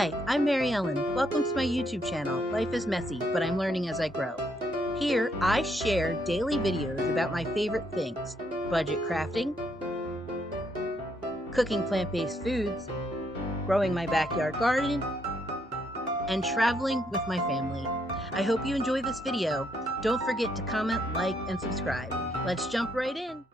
Hi, I'm Mary Ellen. Welcome to my YouTube channel. Life is messy, but I'm learning as I grow. Here, I share daily videos about my favorite things: budget crafting, cooking plant-based foods, growing my backyard garden, and traveling with my family. I hope you enjoy this video. Don't forget to comment, like, and subscribe. Let's jump right in.